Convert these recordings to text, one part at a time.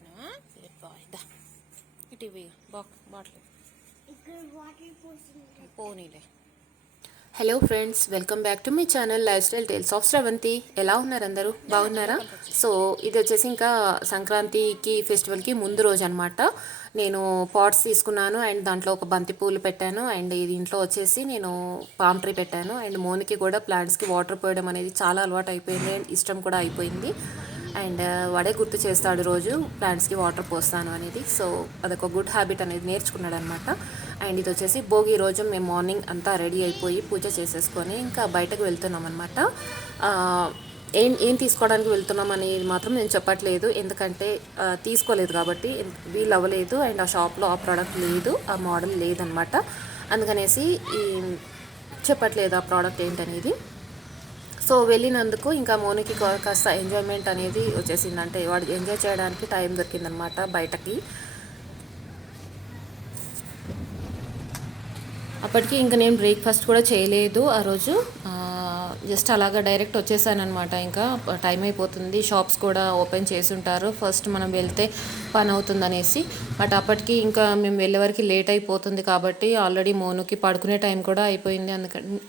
చేసినావా? దా ఇటు బాటిల్ పోనీలే. Hello friends, welcome back to my channel lifestyle tales of Sravanthi. ఎలా ఉన్నారు అందరూ? బాగున్నారా? సో ఇది వచ్చేసి ఇంకా సంక్రాంతికి ఫెస్టివల్కి ముందు రోజు అనమాట. నేను పాట్స్ తీసుకున్నాను అండ్ దాంట్లో ఒక బంతి పూలు పెట్టాను అండ్ దీంట్లో వచ్చేసి నేను పామ్ ట్రీ పెట్టాను అండ్ మోనికి కూడా ప్లాంట్స్కి వాటర్ పోయడం అనేది చాలా అలవాటు అయిపోయింది అండ్ ఇష్టం కూడా అయిపోయింది. అండ్ వాడే గుర్తు చేస్తాడు రోజు ప్లాంట్స్కి వాటర్ పోస్తాను అనేది. సో అదొక గుడ్ హ్యాబిట్ అనేది నేర్చుకున్నాడు అనమాట. అండ్ ఇది వచ్చేసి భోగి రోజు మేము మార్నింగ్ అంతా రెడీ అయిపోయి పూజ చేసేసుకొని ఇంకా బయటకు వెళ్తున్నాం అనమాట. ఏం తీసుకోవడానికి వెళ్తున్నాం అనేది మాత్రం నేను చెప్పట్లేదు, ఎందుకంటే తీసుకోలేదు కాబట్టి వీలు అవ్వలేదు అండ్ ఆ షాప్లో ఆ ప్రోడక్ట్ లేదు, ఆ మోడల్ లేదనమాట. అందుకనేసి చెప్పట్లేదు ఆ ప్రోడక్ట్ ఏంటనేది. సో వెళ్ళినందుకు ఇంకా మోనికి కాస్త ఎంజాయ్మెంట్ అనేది వచ్చేసింది, అంటే వాడు ఎంజాయ్ చేయడానికి టైం దొరికిందనమాట బయటకి. అప్పటికి ఇంకా నేను బ్రేక్ఫాస్ట్ కూడా చేయలేదు ఆ రోజు, జస్ట్ అలాగా డైరెక్ట్ వచ్చేసాను అనమాట. ఇంకా టైం అయిపోతుంది, షాప్స్ కూడా ఓపెన్ చేసి ఉంటారు, ఫస్ట్ మనం వెళ్తే పని అవుతుంది అనేసి. బట్ అప్పటికి ఇంకా మేము వెళ్ళే వరకు లేట్ అయిపోతుంది కాబట్టి ఆల్రెడీ మోనుకి పడుకునే టైం కూడా అయిపోయింది.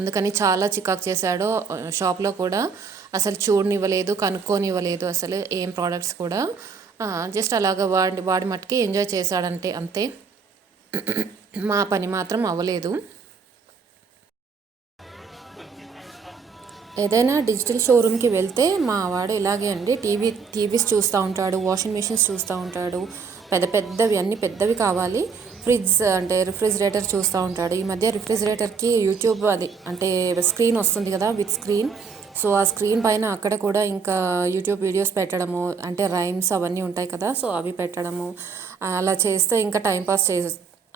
అందుకని చాలా చికాకు చేశాడు. షాప్లో కూడా అసలు చూడనివ్వలేదు, కనుక్కోనివ్వలేదు అసలు ఏం ప్రోడక్ట్స్ కూడా. జస్ట్ అలాగా వాడి మట్టుకి ఎంజాయ్ చేశాడంటే అంతే. మా పని మాత్రం అవ్వలేదు. ఏదైనా డిజిటల్ షోరూమ్కి వెళ్తే మా వాడు ఇలాగే అండి, టీవీస్ చూస్తూ ఉంటాడు, వాషింగ్ మిషన్స్ చూస్తూ ఉంటాడు, పెద్దవి అన్నీ పెద్దవి కావాలి. ఫ్రిడ్జ్ అంటే రిఫ్రిజిరేటర్ చూస్తూ ఉంటాడు. ఈ మధ్య రిఫ్రిజిరేటర్కి యూట్యూబ్ అది అంటే స్క్రీన్ వస్తుంది కదా, విత్ స్క్రీన్. సో ఆ స్క్రీన్ పైన అక్కడ కూడా ఇంకా యూట్యూబ్ వీడియోస్ పెట్టడము, అంటే రైమ్స్ అవన్నీ ఉంటాయి కదా, సో అవి పెట్టడము. అలా చేస్తే ఇంకా టైంపాస్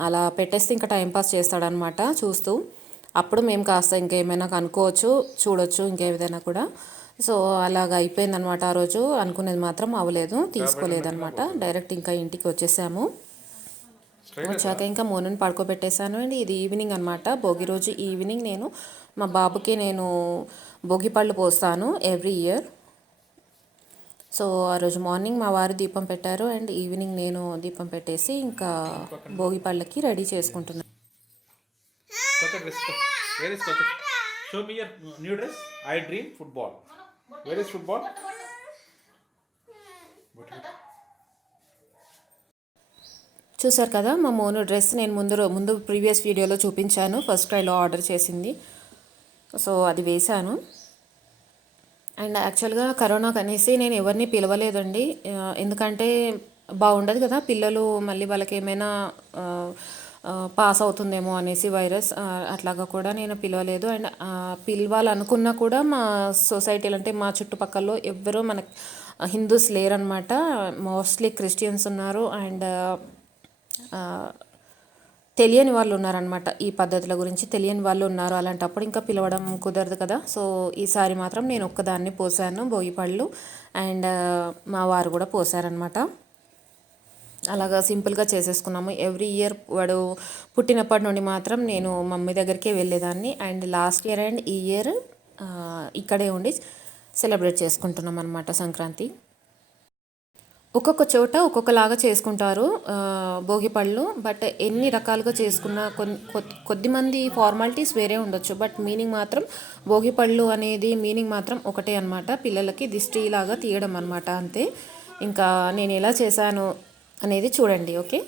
అలా పెట్టేస్తే ఇంకా టైంపాస్ చేస్తాడనమాట చూస్తూ. అప్పుడు మేము కాస్త ఇంకేమైనా కనుక్కోవచ్చు, చూడొచ్చు ఇంకేదైనా కూడా. సో అలాగ అయిపోయిందనమాట ఆ రోజు. అనుకునేది మాత్రం అవ్వలేదు, తీసుకోలేదనమాట. డైరెక్ట్ ఇంకా ఇంటికి వచ్చేసాము. వచ్చాక ఇంకా మోనుని పడుకోబెట్టేశాను. అండ్ ఇది ఈవినింగ్ అనమాట, భోగి రోజు ఈవినింగ్ నేను మా బాబుకి భోగి పళ్ళు పోస్తాను ఎవ్రీ ఇయర్. సో ఆ రోజు మార్నింగ్ మా వారు దీపం పెట్టారు అండ్ ఈవినింగ్ నేను దీపం పెట్టేసి ఇంకా భోగి పళ్ళకి రెడీ చేసుకుంటున్నాను. Show me your new dress. I dream football. Where is football? చూసారు కదా మా మోను డ్రెస్, నేను ముందు ప్రీవియస్ వీడియోలో చూపించాను, ఫస్ట్ క్రైలో ఆర్డర్ చేసింది. సో అది వేశాను. అండ్ యాక్చువల్గా కరోనాకు అనేసి నేను ఎవరిని పిలవలేదండి, ఎందుకంటే బాగుండదు కదా పిల్లలు మళ్ళీ వాళ్ళకి ఏమైనా పాస్ అవుతుందేమో అనేసి వైరస్, అట్లాగా కూడా నేను పిలవలేదు. అండ్ పిలవాలనుకున్నా కూడా మా సొసైటీలో అంటే మా చుట్టుపక్కల ఎవ్వరూ మన హిందూస్ లేరనమాట, మోస్ట్లీ క్రిస్టియన్స్ ఉన్నారు అండ్ తెలియని వాళ్ళు ఉన్నారనమాట, ఈ పద్ధతుల గురించి తెలియని వాళ్ళు ఉన్నారు. అలాంటప్పుడు ఇంకా పిలవడం కుదరదు కదా. సో ఈసారి మాత్రం నేను ఒక్కదాన్ని పోసాను భోగిపళ్ళు అండ్ మా వారు కూడా పోసారనమాట. అలాగా సింపుల్గా చేసేసుకున్నాము. ఎవ్రీ ఇయర్ వాడు పుట్టినప్పటి నుండి మాత్రం నేను మమ్మీ దగ్గరికే వెళ్ళేదాన్ని అండ్ లాస్ట్ ఇయర్ అండ్ ఈ ఇయర్ ఇక్కడే ఉండి సెలబ్రేట్ చేసుకుంటున్నాం అనమాట సంక్రాంతి. ఒక్కొక్క చోట ఒక్కొక్కలాగా చేసుకుంటారు భోగిపళ్ళు, బట్ ఎన్ని రకాలుగా చేసుకున్నా కొద్దిమంది ఫార్మాలిటీస్ వేరే ఉండొచ్చు, బట్ మీనింగ్ మాత్రం భోగిపళ్ళు అనేది మీనింగ్ మాత్రం ఒకటే అనమాట, పిల్లలకి దిష్టిలాగా తీయడం అనమాట, అంతే. ఇంకా నేను ఎలా చేశాను అనేది చూడండి. Okay,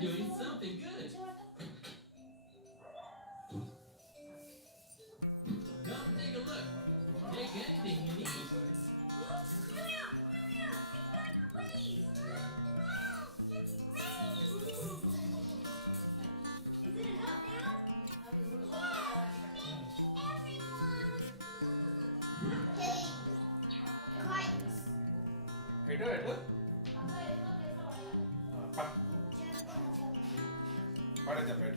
Doing something good. Come take a look. Take anything you need. ఎటు పడేద్దాం బయట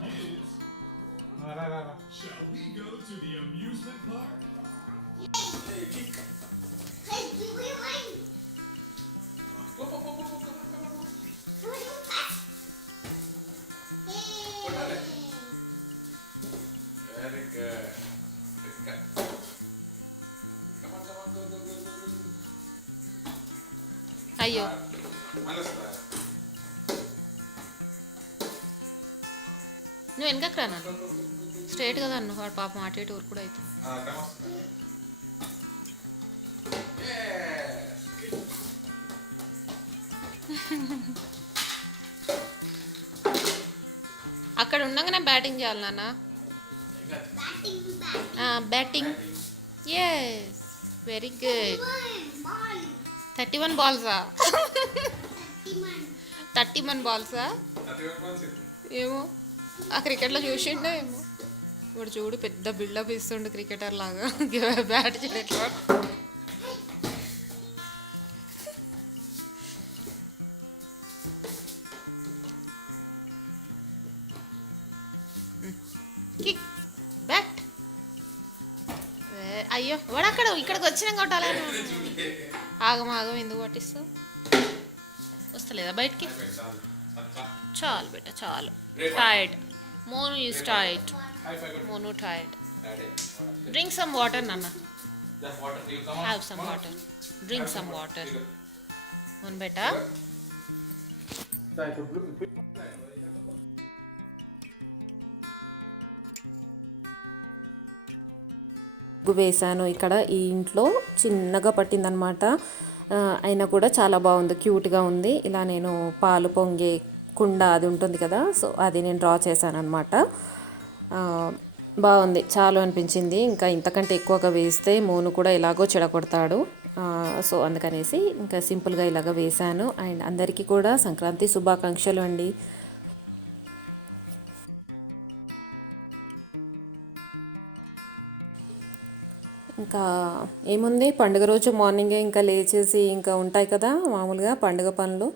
Kids, రా రా రా shall we go to the amusement park? Very good అయ్యో మళ్ళీ వస్తా నువ్వు వెనకకు రా నన్ను స్ట్రైట్ కదా అన్న వాడు పాపం అటు ఇటు ఊరు కూడా అవుతుంది టైం వస్తుంది అక్కడ ఉండగానే బ్యాటింగ్ చేయాలి నాన్న బ్యాటింగ్ ఎస్ వెరీ గుడ్ 31 బాల్సా 31 బాల్సా ఏమో ఆ క్రికెట్లో చూసిండో ఏమో ఇప్పుడు చూడు పెద్ద బిల్డప్ ఇస్తుండు క్రికెటర్ లాగా బ్యాట్ చేయట్లా కిక్ బ్యాట్ అయ్యో వాడు అక్కడ ఇక్కడికి వచ్చినా కొట్టాలి ఆగం ఆగం ఎందుకు పట్టిస్తావు వస్తలేదా బయటికి చాలు బెట్ట చాలు tired Monu is tired Monu tired drink some water నాన్న have some water drink some water Monu బెట్ట ముగ్గు వేసాను ఇక్కడ ఈ ఇంట్లో చిన్నగా పట్టిందనమాట అయినా కూడా చాలా బాగుంది క్యూట్గా ఉంది ఇలా నేను పాలు పొంగే కుండ అది ఉంటుంది కదా సో అది నేను డ్రా చేశాను అనమాట బాగుంది చాలు అనిపించింది ఇంకా ఇంతకంటే ఎక్కువగా వేస్తే మోను కూడా ఎలాగో చెడగొడతాడు సో అందుకనేసి ఇంకా సింపుల్గా ఇలాగ వేశాను అండ్ అందరికీ కూడా సంక్రాంతి శుభాకాంక్షలు అండి ఇంకా ఏముంది పండుగ రోజు మార్నింగే ఇంకా లేచేసి ఇంకా ఉంటాయి కదా మామూలుగా పండుగ పనులు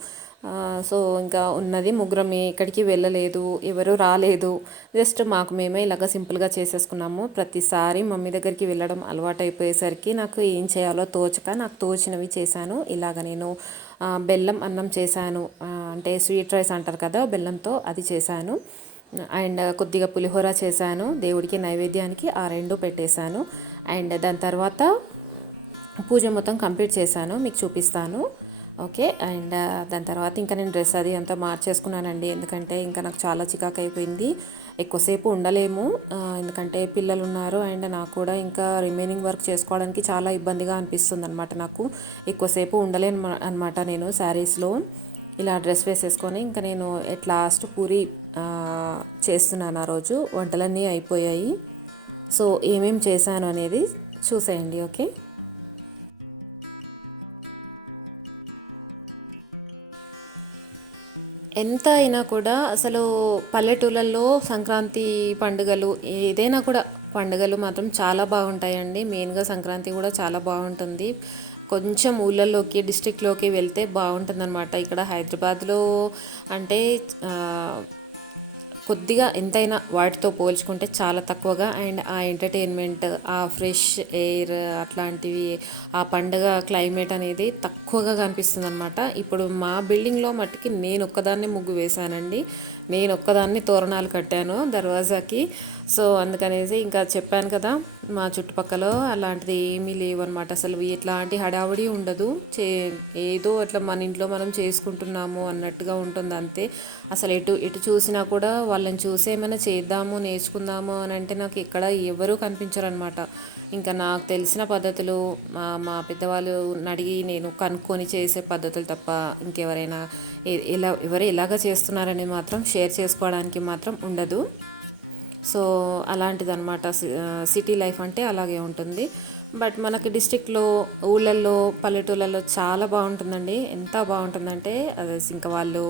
సో ఇంకా ఉన్నది ముగ్గురం ఎక్కడికి వెళ్ళలేదు ఎవరు రాలేదు జస్ట్ మాకు మేమే ఇలాగ సింపుల్గా చేసేసుకున్నాము ప్రతిసారి మమ్మీ దగ్గరికి వెళ్ళడం అలవాటు అయిపోయేసరికి నాకు ఏం చేయాలో తోచక నాకు తోచినవి చేశాను ఇలాగ నేను బెల్లం అన్నం చేశాను అంటే స్వీట్ రైస్ అంటారు కదా బెల్లంతో అది చేశాను అండ్ కొద్దిగా పులిహోర చేశాను దేవుడికి నైవేద్యానికి ఆ రెండు పెట్టేశాను అండ్ దాని తర్వాత పూజ మొత్తం కంప్లీట్ చేశాను మీకు చూపిస్తాను ఓకే అండ్ దాని తర్వాత ఇంకా నేను డ్రెస్ అది అంతా మార్చేసుకున్నానండి ఎందుకంటే ఇంకా నాకు చాలా చికాకు అయిపోయింది ఎక్కువసేపు ఉండలేము ఎందుకంటే పిల్లలు ఉన్నారు అండ్ నాకు కూడా ఇంకా రిమైనింగ్ వర్క్ చేసుకోవడానికి చాలా ఇబ్బందిగా అనిపిస్తుంది అనమాట నాకు ఎక్కువసేపు ఉండలేను అనమాట నేను శారీస్లో ఇలా డ్రెస్ వేసేసుకొని ఇంకా నేను ఎట్ లాస్ట్ పూరి చేస్తున్నాను ఆ రోజు వంటలన్నీ అయిపోయాయి సో ఏమేం చేశాను అనేది చూసేయండి ఓకే ఎంత అయినా కూడా అసలు పల్లెటూళ్ళల్లో సంక్రాంతి పండుగలు ఏదైనా కూడా పండుగలు మాత్రం చాలా బాగుంటాయండి మెయిన్గా సంక్రాంతి కూడా చాలా బాగుంటుంది కొంచెం ఊళ్ళల్లోకి డిస్ట్రిక్ట్లోకి వెళ్తే బాగుంటుందన్నమాట ఇక్కడ హైదరాబాద్లో అంటే కొద్దిగా ఎంతైనా వాటితో పోల్చుకుంటే చాలా తక్కువగా అండ్ ఆ ఎంటర్టైన్మెంట్ ఆ ఫ్రెష్ ఎయిర్ అట్లాంటివి ఆ పండుగ క్లైమేట్ అనేది తక్కువగా కనిపిస్తుంది అనమాట ఇప్పుడు మా బిల్డింగ్లో మట్టుకి నేను ఒక్కదాన్నే ముగ్గు వేశానండి నేను ఒక్కదాన్ని తోరణాలు కట్టాను దర్వాజాకి సో అందుకనేసి ఇంకా చెప్పాను కదా మా చుట్టుపక్కల అలాంటిది ఏమీ లేవు అనమాట అసలు ఎట్లాంటి హడావుడి ఉండదు ఏదో అట్లా మన ఇంట్లో మనం చేసుకుంటున్నాము అన్నట్టుగా ఉంటుంది అంతే అసలు ఎటు చూసినా కూడా వాళ్ళని చూసి ఏమైనా చేద్దాము నేర్చుకుందాము అని అంటే నాకు ఎక్కడ ఎవరూ కనిపించరు అనమాట ఇంకా నాకు తెలిసిన పద్ధతులు మా పెద్దవాళ్ళు అడిగి నేను కనుక్కొని చేసే పద్ధతులు తప్ప ఇంకెవరైనా ఎవరు ఎలాగ చేస్తున్నారని మాత్రం షేర్ చేసుకోవడానికి మాత్రం ఉండదు. సో అలాంటిదన్నమాట సిటీ లైఫ్ అంటే అలాగే ఉంటుంది. బట్ మనకి డిస్ట్రిక్ట్లో, ఊళ్ళల్లో, పల్లెటూళ్ళల్లో చాలా బాగుంటుందండి. ఎంత బాగుంటుందంటే అది ఇంకా వాళ్ళు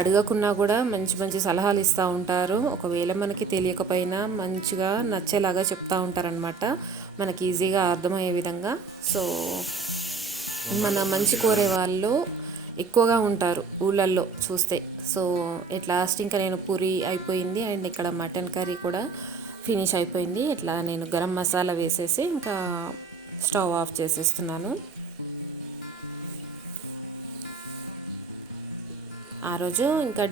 అడగకున్నా కూడా మంచి మంచి సలహాలు ఇస్తూ ఉంటారు. ఒకవేళ మనకి తెలియకపోయినా మంచిగా నచ్చేలాగా చెప్తూ ఉంటారనమాట, మనకి ఈజీగా అర్థమయ్యే విధంగా. సో మన మంచి కోరే వాళ్ళు ఎక్కువగా ఉంటారు ఊళ్ళల్లో చూస్తే. సో ఎట్ లాస్ట్ ఇంకా నేను పూరి అయిపోయింది అండ్ ఇక్కడ మటన్ కర్రీ కూడా ఫినిష్ అయిపోయింది. ఇట్లా నేను గరం మసాలా వేసేసి ఇంకా స్టవ్ ఆఫ్ చేసేస్తున్నాను. ఆ రోజు ఇంకా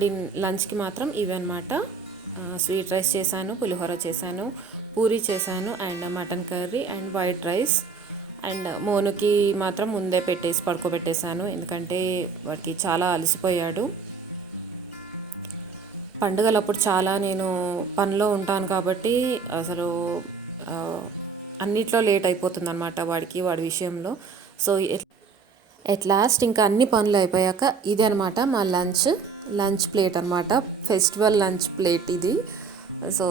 లంచ్కి మాత్రం ఇవన్నమాట. స్వీట్ రైస్ చేశాను, పులిహోర చేశాను, పూరి చేశాను and mutton curry and white rice. And మోనుకి మాత్రం ముందే పడుకోబెట్టేశాను, ఎందుకంటే వాడికి చాలా అలసిపోయాడు. పండుగలప్పుడు చాలా నేను పనిలో ఉంటాను కాబట్టి అసలు అన్నిట్లో లేట్ అయిపోతుంది అనమాట వాడి విషయంలో. సో ఎట్ లాస్ట్ ఇంకా అన్ని పనులు అయిపోయాక ఇది అనమాట మా లంచ్ ప్లేట్ అనమాట, ఫెస్టివల్ లంచ్ ప్లేట్ ఇది. So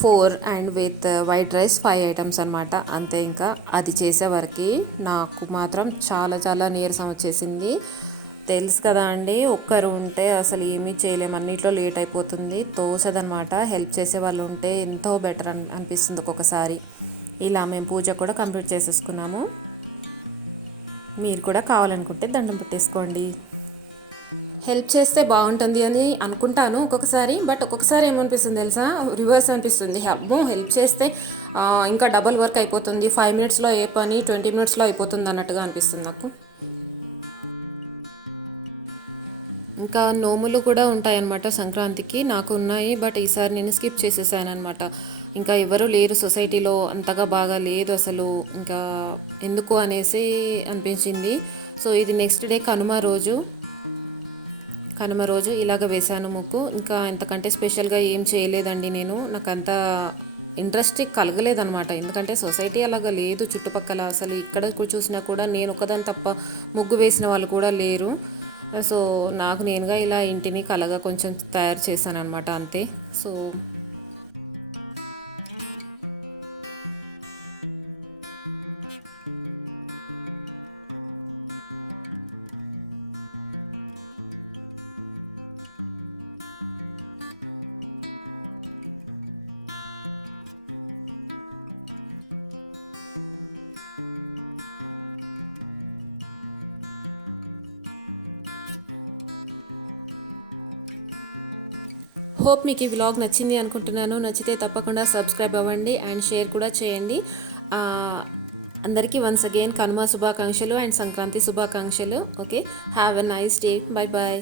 4 and with white rice 5 items అనమాట. అంతే, ఇంకా అది చేసేవరకు నాకు మాత్రం చాలా చాలా నీరసం వచ్చేసింది. తెలుసు కదా అండి, ఒక్కరు ఉంటే అసలు ఏమీ చేయలేము, అన్నిట్లో లేట్ అయిపోతుంది, తోచదనమాట. హెల్ప్ చేసే వాళ్ళు ఉంటే ఎంతో బెటర్ అనిపిస్తుంది ఒక్కొక్కసారి. ఇలా మేము పూజ కూడా కంప్లీట్ చేసేసుకున్నాము. మీరు కూడా కావాలనుకుంటే దండం పెట్టేసుకోండి. హెల్ప్ చేస్తే బాగుంటుంది అని అనుకుంటాను ఒక్కొక్కసారి, బట్ ఒక్కొక్కసారి ఏమనిపిస్తుంది తెలుసా, రివర్స్ అనిపిస్తుంది. అబ్బో హెల్ప్ చేస్తే ఇంకా డబల్ వర్క్ అయిపోతుంది, 5 మినిట్స్లో ఏ పని 20 మినిట్స్లో అయిపోతుంది అన్నట్టుగా అనిపిస్తుంది నాకు. ఇంకా నోములు కూడా ఉంటాయన్నమాట సంక్రాంతికి, నాకు ఉన్నాయి. బట్ ఈసారి నేను స్కిప్ చేసేసాను అనమాట. ఇంకా ఎవరు లేరు సొసైటీలో, అంతగా బాగా లేదు అసలు, ఇంకా ఎందుకు అనేసి అనిపించింది. సో ఇది నెక్స్ట్ డే కనుమ రోజు ఇలాగ వేశాను ముగ్గు. ఇంకా ఇంతకంటే స్పెషల్గా ఏం చేయలేదండి నేను, నాకు అంత ఇంట్రెస్ట్ కలగలేదనమాట. ఎందుకంటే సొసైటీ అలాగా లేదు చుట్టుపక్కల, అసలు ఇక్కడ చూసినా కూడా నేను ఒకదాని తప్ప ముగ్గు వేసిన వాళ్ళు కూడా లేరు. సో నాకు నేనుగా ఇలా ఇంటిని కలగా కొంచెం తయారు చేశాను అనమాట, అంతే. సో హోప్ మీకు ఈ వ్లాగ్ నచ్చింది అనుకుంటున్నాను. నచ్చితే తప్పకుండా సబ్స్క్రైబ్ అవ్వండి అండ్ షేర్ కూడా చేయండి. అందరికీ వన్స్ అగైన్ కనుమ శుభాకాంక్షలు అండ్ సంక్రాంతి శుభాకాంక్షలు. Okay, have a nice day, bye bye.